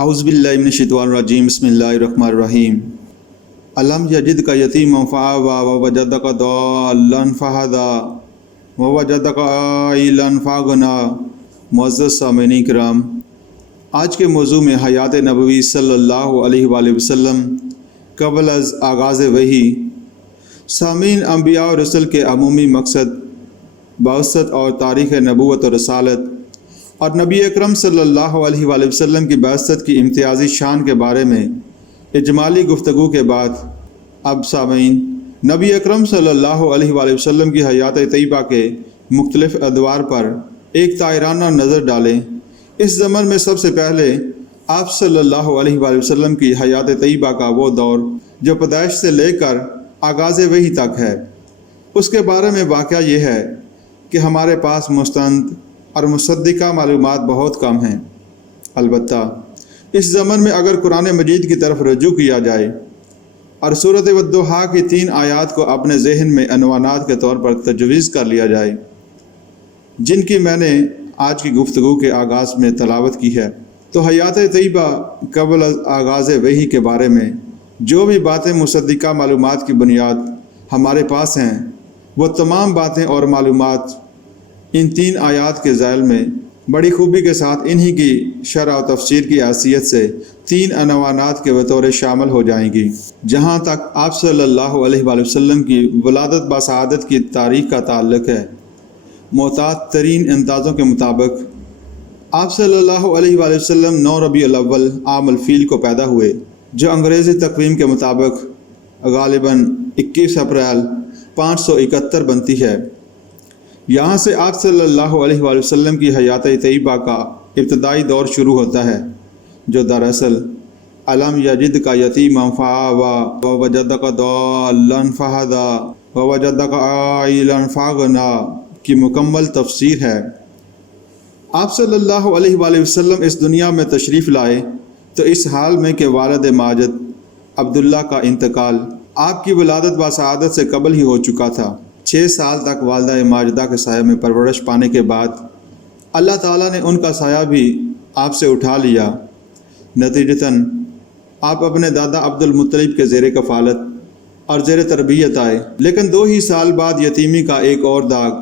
اعوذ باللہ من الشیطان الرجیم بسم اللہ الرحمن الرحیم الم یجدک یتیما فآوی ووجدک ضالا فہدی ووجدک عائلا فاغنی۔ معزز سامعین کرام، آج کے موضوع میں حیات نبوی صلی اللہ علیہ وآلہ وسلم قبل از آغاز وحی۔ سامعین، انبیاء اور رسل کے عمومی مقصد بعثت اور تاریخ نبوت و رسالت اور نبی اکرم صلی اللہ علیہ وآلہ وسلم کی بعثت کی امتیازی شان کے بارے میں اجمالی گفتگو کے بعد اب سامعین نبی اکرم صلی اللہ علیہ وآلہ وسلم کی حیات طیبہ کے مختلف ادوار پر ایک طائرانہ نظر ڈالیں۔ اس ضمن میں سب سے پہلے آپ صلی اللہ علیہ وآلہ وسلم کی حیات طیبہ کا وہ دور جو پیدائش سے لے کر آغاز وحی تک ہے، اس کے بارے میں واقعہ یہ ہے کہ ہمارے پاس مستند اور مصدقہ معلومات بہت کم ہیں۔ البتہ اس زمن میں اگر قرآن مجید کی طرف رجوع کیا جائے اور سورۃ والضحیٰ کی 3 آیات کو اپنے ذہن میں عنوانات کے طور پر تجویز کر لیا جائے، جن کی میں نے آج کی گفتگو کے آغاز میں تلاوت کی ہے، تو حیات طیبہ قبل آغاز وحی کے بارے میں جو بھی باتیں مصدقہ معلومات کی بنیاد ہمارے پاس ہیں، وہ تمام باتیں اور معلومات ان 3 آیات کے ذیل میں بڑی خوبی کے ساتھ انہی کی شرح و تفسیر کی حیثیت سے 3 عنوانات کے بطور شامل ہو جائیں گی۔ جہاں تک آپ صلی اللہ علیہ وآلہ وسلم کی ولادت بسعادت کی تاریخ کا تعلق ہے، معتاد ترین اندازوں کے مطابق آپ صلی اللہ علیہ وآلہ وسلم 9 ربیع الاول عام الفیل کو پیدا ہوئے، جو انگریزی تقویم کے مطابق غالباً 21 اپریل 571 بنتی ہے۔ یہاں سے آپ صلی اللہ علیہ وآلہ وسلم کی حیات طیبہ کا ابتدائی دور شروع ہوتا ہے، جو دراصل الم یجدک یتیما فآوی ووجدک ضالا فہدی ووجدک عائلا فاغنی کی مکمل تفسیر ہے۔ آپ صلی اللہ علیہ وآلہ وسلم اس دنیا میں تشریف لائے تو اس حال میں کہ والد ماجد عبداللہ کا انتقال آپ کی ولادت بسعادت سے قبل ہی ہو چکا تھا۔ 6 سال تک والدہ ماجدہ کے سایہ میں پرورش پانے کے بعد اللہ تعالیٰ نے ان کا سایہ بھی آپ سے اٹھا لیا۔ نتیجتاً آپ اپنے دادا عبد المطلب کے زیر کفالت اور زیر تربیت آئے، لیکن 2 ہی سال بعد یتیمی کا ایک اور داغ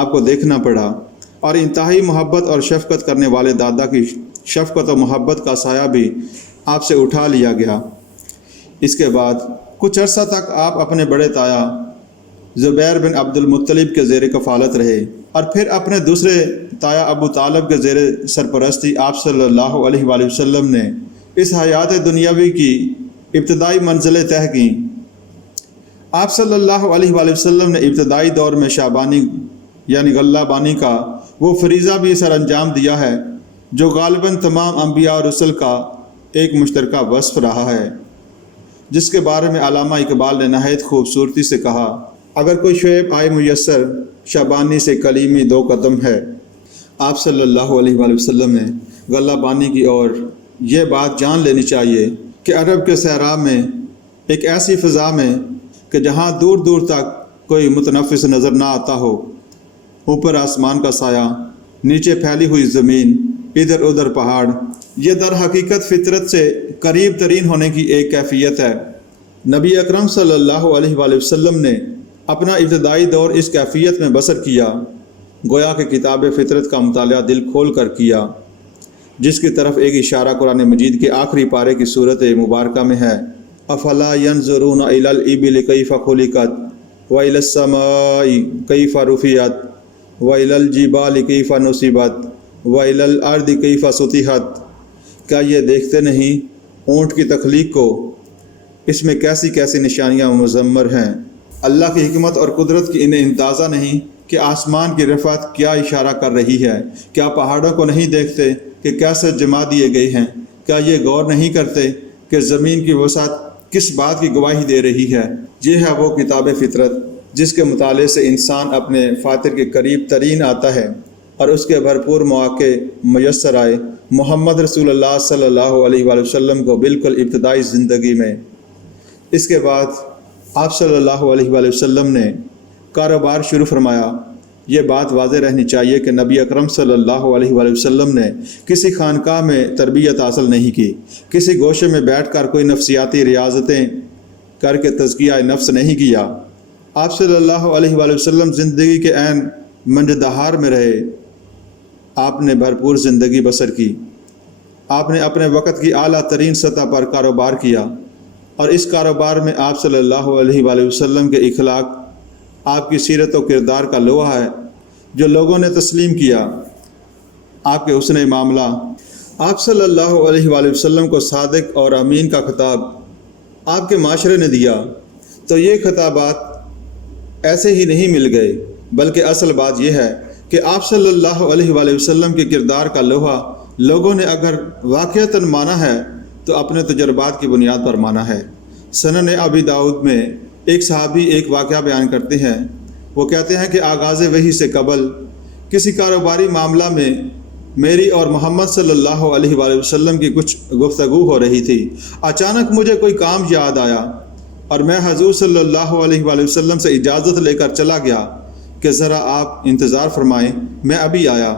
آپ کو دیکھنا پڑا اور انتہائی محبت اور شفقت کرنے والے دادا کی شفقت و محبت کا سایہ بھی آپ سے اٹھا لیا گیا۔ اس کے بعد کچھ عرصہ تک آپ اپنے بڑے تایا زبیر بن عبد المطلب کے زیر کفالت رہے اور پھر اپنے دوسرے تایا ابو طالب کے زیر سرپرستی آپ صلی اللہ علیہ وآلہ وسلم نے اس حیات دنیاوی کی ابتدائی منزلیں طے کیں۔ آپ صلی اللہ علیہ وآلہ وسلم نے ابتدائی دور میں شعبانی یعنی غلہ بانی کا وہ فریضہ بھی سر انجام دیا ہے جو غالباً تمام انبیاء اور رسل کا ایک مشترکہ وصف رہا ہے، جس کے بارے میں علامہ اقبال نے نہایت خوبصورتی سے کہا: اگر کوئی شعیب آئے میسر شعبانی سے کلیمی 2 قدم ہے۔ آپ صلی اللہ علیہ وآلہ وسلم نے غلہ بانی کی اور یہ بات جان لینی چاہیے کہ عرب کے صحرا میں ایک ایسی فضا میں کہ جہاں دور دور تک کوئی متنفس نظر نہ آتا ہو، اوپر آسمان کا سایہ، نیچے پھیلی ہوئی زمین، ادھر ادھر پہاڑ، یہ در حقیقت فطرت سے قریب ترین ہونے کی ایک کیفیت ہے۔ نبی اکرم صلی اللہ علیہ وآلہ وسلم نے اپنا ابتدائی دور اس کیفیت میں بسر کیا، گویا کہ کتاب فطرت کا مطالعہ دل کھول کر کیا، جس کی طرف ایک اشارہ قرآن مجید کے آخری پارے کی صورت مبارکہ میں ہے: افلا ينظرون الى الابل كيف خلقت والى السماء كيف رفعت والى الجبال كيف نصبت والى الارض كيف سطحت۔ کیا یہ دیکھتے نہیں اونٹ کی تخلیق کو؟ اس میں کیسی کیسی نشانیاں مضمر ہیں۔ اللہ کی حکمت اور قدرت کی انہیں اندازہ نہیں کہ آسمان کی رفعت کیا اشارہ کر رہی ہے؟ کیا پہاڑوں کو نہیں دیکھتے کہ کیسے جما دیے گئے ہیں؟ کیا یہ غور نہیں کرتے کہ زمین کی وسعت کس بات کی گواہی دے رہی ہے؟ یہ ہے وہ کتاب فطرت جس کے مطالعے سے انسان اپنے فاطر کے قریب ترین آتا ہے اور اس کے بھرپور مواقع میسر آئے محمد رسول اللہ صلی اللہ علیہ وآلہ وسلم کو بالکل ابتدائی زندگی میں۔ اس کے بعد آپ صلی اللہ علیہ وآلہ وسلم نے کاروبار شروع فرمایا، یہ بات واضح رہنی چاہیے کہ نبی اکرم صلی اللہ علیہ وآلہ وسلم نے کسی خانقاہ میں تربیت حاصل نہیں کی، کسی گوشے میں بیٹھ کر کوئی نفسیاتی ریاضتیں کر کے تزکیہ نفس نہیں کیا۔ آپ صلی اللہ علیہ وآلہ وسلم زندگی کے عین منجدہار میں رہے۔ آپ نے بھرپور زندگی بسر کی۔ آپ نے اپنے وقت کی اعلیٰ ترین سطح پر کاروبار کیا، اور اس کاروبار میں آپ صلی اللہ علیہ وآلہ وسلم کے اخلاق آپ کی سیرت و کردار کا لوہا ہے جو لوگوں نے تسلیم کیا۔ آپ کے حسن معاملہ، آپ صلی اللہ علیہ وآلہ وسلم کو صادق اور امین کا خطاب آپ کے معاشرے نے دیا، تو یہ خطابات ایسے ہی نہیں مل گئے، بلکہ اصل بات یہ ہے کہ آپ صلی اللہ علیہ وآلہ وسلم کے کردار کا لوہا لوگوں نے اگر واقعتاً مانا ہے تو اپنے تجربات کی بنیاد پر مانا ہے۔ سنن ابی داؤد میں ایک صحابی ایک واقعہ بیان کرتے ہیں۔ وہ کہتے ہیں کہ آغاز وحی سے قبل کسی کاروباری معاملہ میں میری اور محمد صلی اللہ علیہ وآلہ وسلم کی کچھ گفتگو ہو رہی تھی۔ اچانک مجھے کوئی کام یاد آیا اور میں حضور صلی اللہ علیہ وآلہ وسلم سے اجازت لے کر چلا گیا کہ ذرا آپ انتظار فرمائیں، میں ابھی آیا۔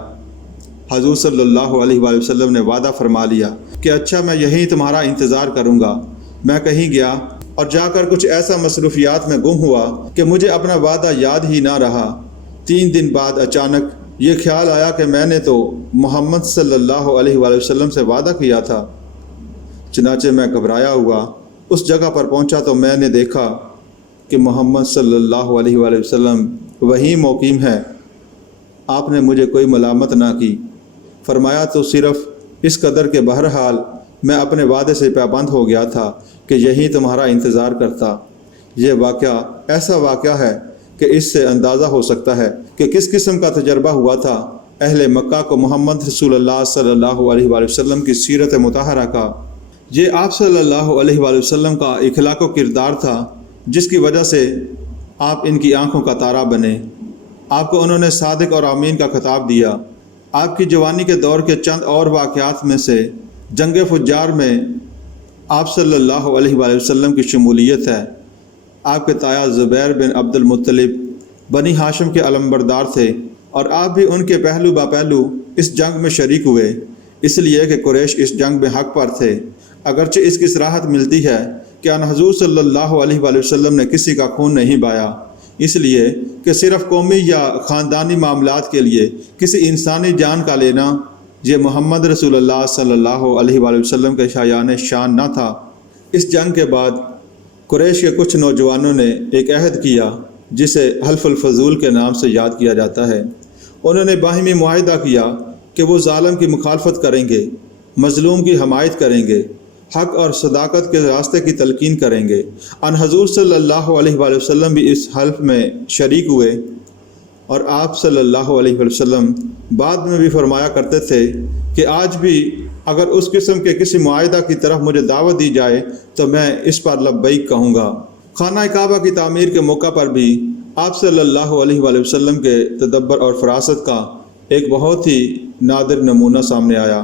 حضور صلی اللہ علیہ وآلہ وسلم نے وعدہ فرما لیا کہ اچھا میں یہیں تمہارا انتظار کروں گا۔ میں کہیں گیا اور جا کر کچھ ایسا مصروفیات میں گم ہوا کہ مجھے اپنا وعدہ یاد ہی نہ رہا۔ 3 دن بعد اچانک یہ خیال آیا کہ میں نے تو محمد صلی اللہ علیہ وآلہ وسلم سے وعدہ کیا تھا۔ چنانچہ میں گھبرایا ہوا اس جگہ پر پہنچا تو میں نے دیکھا کہ محمد صلی اللہ علیہ وآلہ وسلم وہیں مقیم ہے۔ آپ نے مجھے کوئی ملامت نہ کی، فرمایا تو صرف اس قدر کہ بہرحال میں اپنے وعدے سے پابند ہو گیا تھا کہ یہیں تمہارا انتظار کرتا۔ یہ واقعہ ایسا واقعہ ہے کہ اس سے اندازہ ہو سکتا ہے کہ کس قسم کا تجربہ ہوا تھا اہل مکہ کو محمد رسول اللہ صلی اللہ علیہ وآلہ وسلم کی سیرت مطہرہ کا۔ یہ آپ صلی اللہ علیہ وآلہ وسلم کا اخلاق و کردار تھا جس کی وجہ سے آپ ان کی آنکھوں کا تارا بنے۔ آپ کو انہوں نے صادق اور امین کا خطاب دیا۔ آپ کی جوانی کے دور کے چند اور واقعات میں سے جنگ فجار میں آپ صلی اللہ علیہ وآلہ وسلم کی شمولیت ہے۔ آپ کے تایا زبیر بن عبد المطلب بنی ہاشم کے علمبردار تھے، اور آپ بھی ان کے پہلو با پہلو اس جنگ میں شریک ہوئے، اس لیے کہ قریش اس جنگ میں حق پر تھے۔ اگرچہ اس کی صراحت ملتی ہے کہ ان حضور صلی اللہ علیہ وآلہ وسلم نے کسی کا خون نہیں بایا، اس لیے کہ صرف قومی یا خاندانی معاملات کے لیے کسی انسانی جان کا لینا یہ محمد رسول اللہ صلی اللہ علیہ وآلہ وسلم کے شایان شان نہ تھا۔ اس جنگ کے بعد قریش کے کچھ نوجوانوں نے ایک عہد کیا جسے حلف الفضول کے نام سے یاد کیا جاتا ہے۔ انہوں نے باہمی معاہدہ کیا کہ وہ ظالم کی مخالفت کریں گے، مظلوم کی حمایت کریں گے، حق اور صداقت کے راستے کی تلقین کریں گے۔ ان حضور صلی اللہ علیہ وآلہ وسلم بھی اس حلف میں شریک ہوئے، اور آپ صلی اللہ علیہ وآلہ وسلم بعد میں بھی فرمایا کرتے تھے کہ آج بھی اگر اس قسم کے کسی معاہدہ کی طرف مجھے دعوت دی جائے تو میں اس پر لبیک کہوں گا۔ خانہ کعبہ کی تعمیر کے موقع پر بھی آپ صلی اللہ علیہ وآلہ وسلم کے تدبر اور فراست کا ایک بہت ہی نادر نمونہ سامنے آیا۔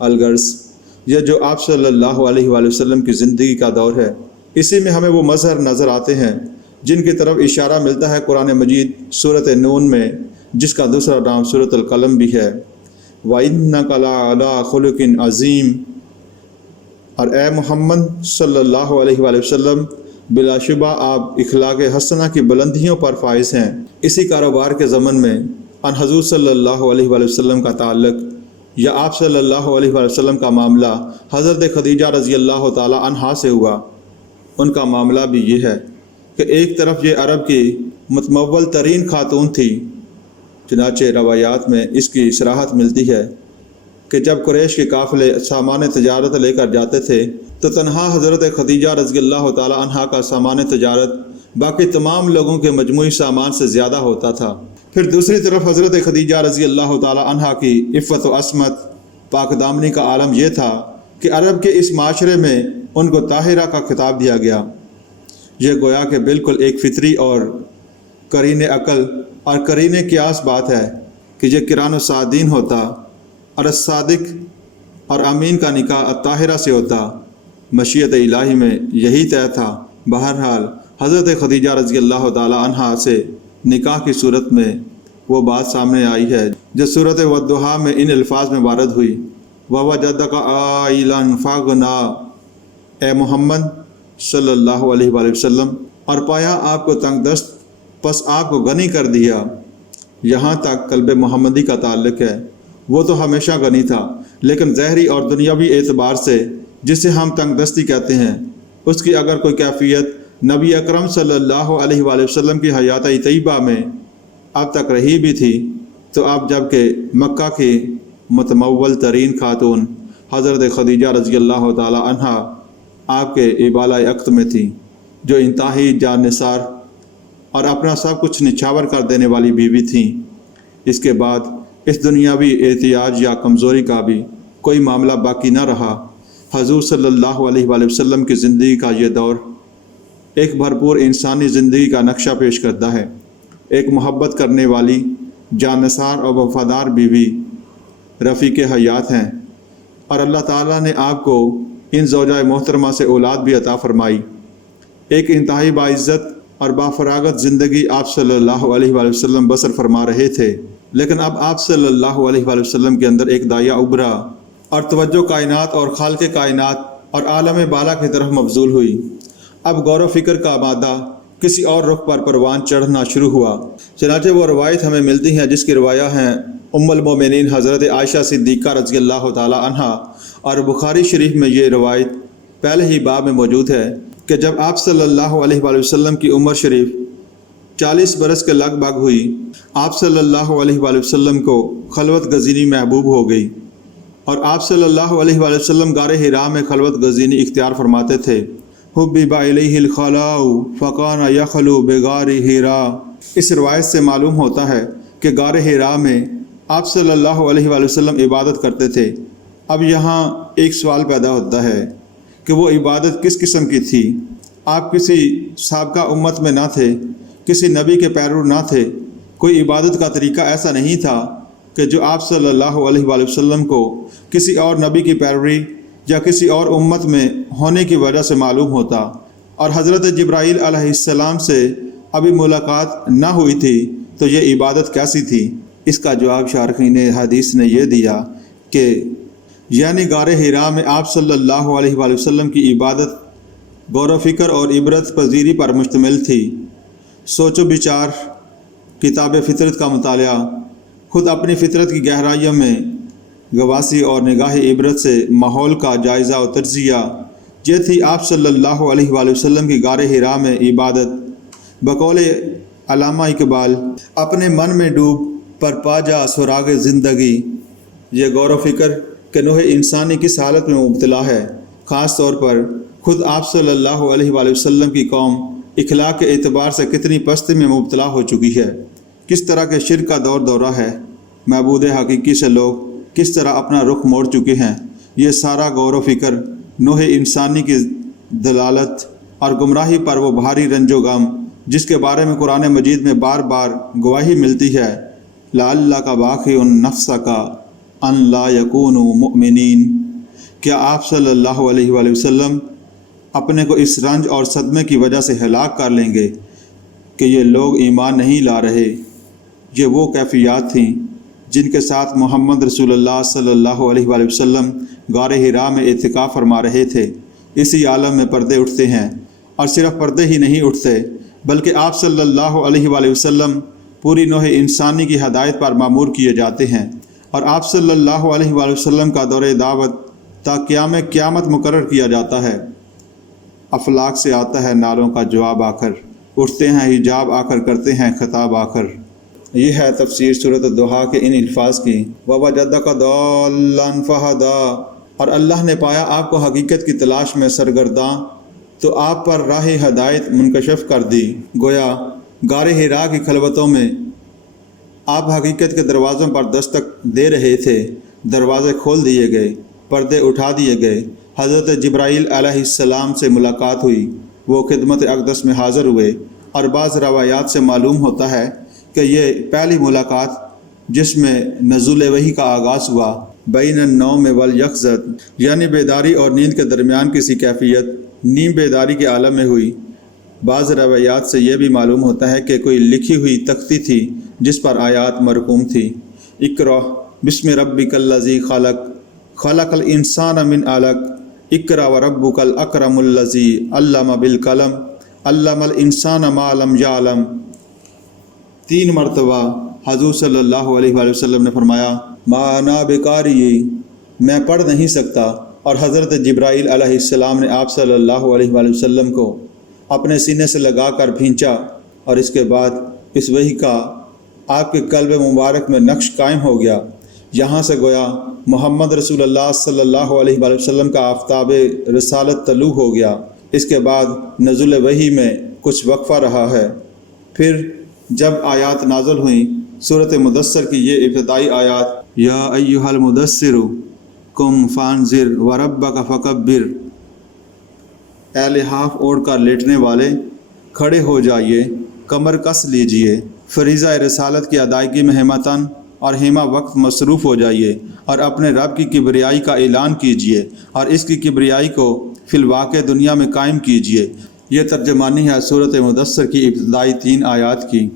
الغرض یہ جو آپ صلی اللہ علیہ وآلہ وسلم کی زندگی کا دور ہے، اسی میں ہمیں وہ مظہر نظر آتے ہیں جن کی طرف اشارہ ملتا ہے قرآن مجید سورۃ نون میں، جس کا دوسرا نام سورۃ القلم بھی ہے۔ وَإِنَّكَ لَعَلَىٰ خُلُقٍ عَظِيمٍ، اور اے محمد صلی اللہ علیہ وآلہ وسلم بلا شبہ آپ اخلاق حسنہ کی بلندیوں پر فائز ہیں۔ اسی کاروبار کے ضمن میں ان حضور صلی اللہ علیہ وآلہ وسلم کا تعلق یا آپ صلی اللہ علیہ وآلہ وسلم کا معاملہ حضرت خدیجہ رضی اللہ تعالی عنہا سے ہوا۔ ان کا معاملہ بھی یہ ہے کہ ایک طرف یہ عرب کی متمول ترین خاتون تھی، چنانچہ روایات میں اس کی صراحت ملتی ہے کہ جب قریش کے قافلے سامان تجارت لے کر جاتے تھے تو تنہا حضرت خدیجہ رضی اللہ تعالی عنہا کا سامان تجارت باقی تمام لوگوں کے مجموعی سامان سے زیادہ ہوتا تھا۔ پھر دوسری طرف حضرت خدیجہ رضی اللہ تعالی عنہا کی عفت و عصمت، پاک دامنی کا عالم یہ تھا کہ عرب کے اس معاشرے میں ان کو طاہرہ کا خطاب دیا گیا۔ یہ گویا کہ بالکل ایک فطری اور قرین عقل اور قرین قیاس بات ہے کہ یہ قران و سعدین ہوتا اور الصادق اور امین کا نکاح الطاہرہ سے ہوتا۔ مشیت الہی میں یہی طے تھا۔ بہرحال حضرت خدیجہ رضی اللہ تعالی عنہا سے نکاح کی صورت میں وہ بات سامنے آئی ہے جو صورت والضحیٰ میں ان الفاظ میں وارد ہوئی، وَوَجَدَكَ عَائِلًا فَأَغْنَىٰ، اے محمد صلی اللہ علیہ وآلہ وسلم، اور پایا آپ کو تنگ دست پس آپ کو غنی کر دیا۔ یہاں تک قلب محمدی کا تعلق ہے، وہ تو ہمیشہ غنی تھا، لیکن ظاہری اور دنیاوی اعتبار سے جسے ہم تنگ دستی کہتے ہیں، اس کی اگر کوئی کیفیت نبی اکرم صلی اللہ علیہ وآلہ وسلم کی حیات طیبہ میں اب تک رہی بھی تھی تو اب جب کہ مکہ کی متمول ترین خاتون حضرت خدیجہ رضی اللہ تعالی عنہا آپ کے ابالۂ عقد میں تھی، جو انتہائی جان نثار اور اپنا سب کچھ نچھاور کر دینے والی بیوی تھیں، اس کے بعد اس دنیاوی احتیاج یا کمزوری کا بھی کوئی معاملہ باقی نہ رہا۔ حضور صلی اللہ علیہ وآلہ وسلم کی زندگی کا یہ دور ایک بھرپور انسانی زندگی کا نقشہ پیش کرتا ہے۔ ایک محبت کرنے والی جان نثار اور وفادار بیوی رفیق حیات ہیں، اور اللہ تعالیٰ نے آپ کو ان زوجہ محترمہ سے اولاد بھی عطا فرمائی۔ ایک انتہائی باعزت اور بافراغت زندگی آپ صلی اللہ علیہ وآلہ وسلم بسر فرما رہے تھے، لیکن اب آپ صلی اللہ علیہ وآلہ وسلم کے اندر ایک داعیہ ابھرا اور توجہ کائنات اور خالق کائنات اور عالم بالا کی طرف مبذول ہوئی۔ اب غور و فکر کا مادہ کسی اور رخ پر پروان چڑھنا شروع ہوا۔ چنانچہ وہ روایت ہمیں ملتی ہیں جس کی روایہ ہیں ام المومنین حضرت عائشہ صدیقہ رضی اللہ تعالی عنہا، اور بخاری شریف میں یہ روایت پہلے ہی باب میں موجود ہے کہ جب آپ صلی اللہ علیہ وآلہ وسلم کی عمر شریف 40 برس کے لگ بھگ ہوئی، آپ صلی اللہ علیہ وآلہ وسلم کو خلوت گزینی محبوب ہو گئی، اور آپ صلی اللہ علیہ وآلہ وسلم غار حرا میں خلوت گزینی اختیار فرماتے تھے۔ حبب الیہ الخلاء فکان یخلو بغار حرا۔ اس روایت سے معلوم ہوتا ہے کہ غار حرا میں آپ صلی اللہ علیہ وآلہ وسلم عبادت کرتے تھے۔ اب یہاں ایک سوال پیدا ہوتا ہے کہ وہ عبادت کس قسم کی تھی؟ آپ کسی سابقہ امت میں نہ تھے، کسی نبی کے پیرو نہ تھے، کوئی عبادت کا طریقہ ایسا نہیں تھا کہ جو آپ صلی اللہ علیہ وآلہ وسلم کو کسی اور نبی کی پیروی یا کسی اور امت میں ہونے کی وجہ سے معلوم ہوتا، اور حضرت جبرائیل علیہ السلام سے ابھی ملاقات نہ ہوئی تھی تو یہ عبادت کیسی تھی؟ اس کا جواب شارحین حدیث نے یہ دیا کہ یعنی غار حرا میں آپ صلی اللہ علیہ وآلہ وسلم کی عبادت غور و فکر اور عبرت پذیری پر مشتمل تھی۔ سوچ و بچار، کتاب فطرت کا مطالعہ، خود اپنی فطرت کی گہرائیوں میں گواسی اور نگاہ عبرت سے ماحول کا جائزہ و تجزیہ، یہ تھی آپ صلی اللہ علیہ وآلہ وسلم کی غار حرا میں عبادت۔ بقول علامہ اقبال، اپنے من میں ڈوب پر پا جا سراغ زندگی۔ یہ غور و فکر کہ نوع انسانی کس حالت میں مبتلا ہے، خاص طور پر خود آپ صلی اللہ علیہ وآلہ وسلم کی قوم اخلاق کے اعتبار سے کتنی پستی میں مبتلا ہو چکی ہے، کس طرح کے شرک کا دور دورہ ہے، معبود حقیقی سے لوگ کس طرح اپنا رخ موڑ چکے ہیں، یہ سارا غور و فکر نوع انسانی کی دلالت اور گمراہی پر وہ بھاری رنج و غم جس کے بارے میں قرآن مجید میں بار بار گواہی ملتی ہے، لعلک باخع نفسک ان لا یکونوا مؤمنین۔ کیا آپ صلی اللہ علیہ وآلہ وسلم اپنے کو اس رنج اور صدمے کی وجہ سے ہلاک کر لیں گے کہ یہ لوگ ایمان نہیں لا رہے؟ یہ وہ کیفیات تھیں جن کے ساتھ محمد رسول اللہ صلی اللہ علیہ وآلہ وسلم غار حرا میں اعتکاف فرما رہے تھے۔ اسی عالم میں پردے اٹھتے ہیں، اور صرف پردے ہی نہیں اٹھتے بلکہ آپ صلی اللہ علیہ وآلہ وسلم پوری نوع انسانی کی ہدایت پر مامور کیے جاتے ہیں، اور آپ صلی اللہ علیہ وآلہ وسلم کا دور دعوت تا قیام قیامت مقرر کیا جاتا ہے۔ افلاک سے آتا ہے نالوں کا جواب آ کر، اٹھتے ہیں حجاب آ کر، کرتے ہیں خطاب آ کر۔ یہ ہے تفسیر سورۃ الضحیٰ کے ان الفاظ کی، وَوَجَدَكَ ضَالًّا فَہَدَىٰ، اور اللہ نے پایا آپ کو حقیقت کی تلاش میں سرگرداں تو آپ پر راہ ہدایت منکشف کر دی۔ گویا غار حرا کی خلوتوں میں آپ حقیقت کے دروازوں پر دستک دے رہے تھے، دروازے کھول دیے گئے، پردے اٹھا دیے گئے، حضرت جبرائیل علیہ السلام سے ملاقات ہوئی، وہ خدمت اقدس میں حاضر ہوئے، اور بعض روایات سے معلوم ہوتا ہے کہ یہ پہلی ملاقات جس میں نزول وحی کا آغاز ہوا، بین النوم والیقظۃ، یعنی بیداری اور نیند کے درمیان کسی کیفیت نیم بیداری کے عالم میں ہوئی۔ بعض روایات سے یہ بھی معلوم ہوتا ہے کہ کوئی لکھی ہوئی تختی تھی جس پر آیات مرقوم تھی۔ اقرأ بسم ربک الذی خلق خلق الانسان من علق اقرأ وربک الاکرم الذی علم بالقلم علم الانسان ما لم یعلم۔ 3 مرتبہ حضور صلی اللہ علیہ وآلہ وسلم نے فرمایا ما انا بقاری، میں پڑھ نہیں سکتا، اور حضرت جبرائیل علیہ السلام نے آپ صلی اللہ علیہ وآلہ وسلم کو اپنے سینے سے لگا کر بھینچا، اور اس کے بعد اس وحی کا آپ کے قلب مبارک میں نقش قائم ہو گیا، یہاں سے گویا محمد رسول اللہ صلی اللہ علیہ وآلہ وسلم کا آفتاب رسالت طلوع ہو گیا۔ اس کے بعد نزول وحی میں کچھ وقفہ رہا ہے، پھر جب آیات نازل ہوئیں سورۃ مدثر کی یہ ابتدائی آیات یا ایھا المدثر قم فانذر وربک فکبر، اے لحاف اوڑھ کر لیٹنے والے کھڑے ہو جائیے، کمر کس لیجئے، فریضہ رسالت کی ادائیگی میں ہمتاً اور ہیمہ وقت مصروف ہو جائیے، اور اپنے رب کی کبریائی کا اعلان کیجئے اور اس کی کبریائی کو فی الواقع دنیا میں قائم کیجئے۔ یہ ترجمانی ہے سورۃ مدثر کی ابتدائی 3 آیات کی۔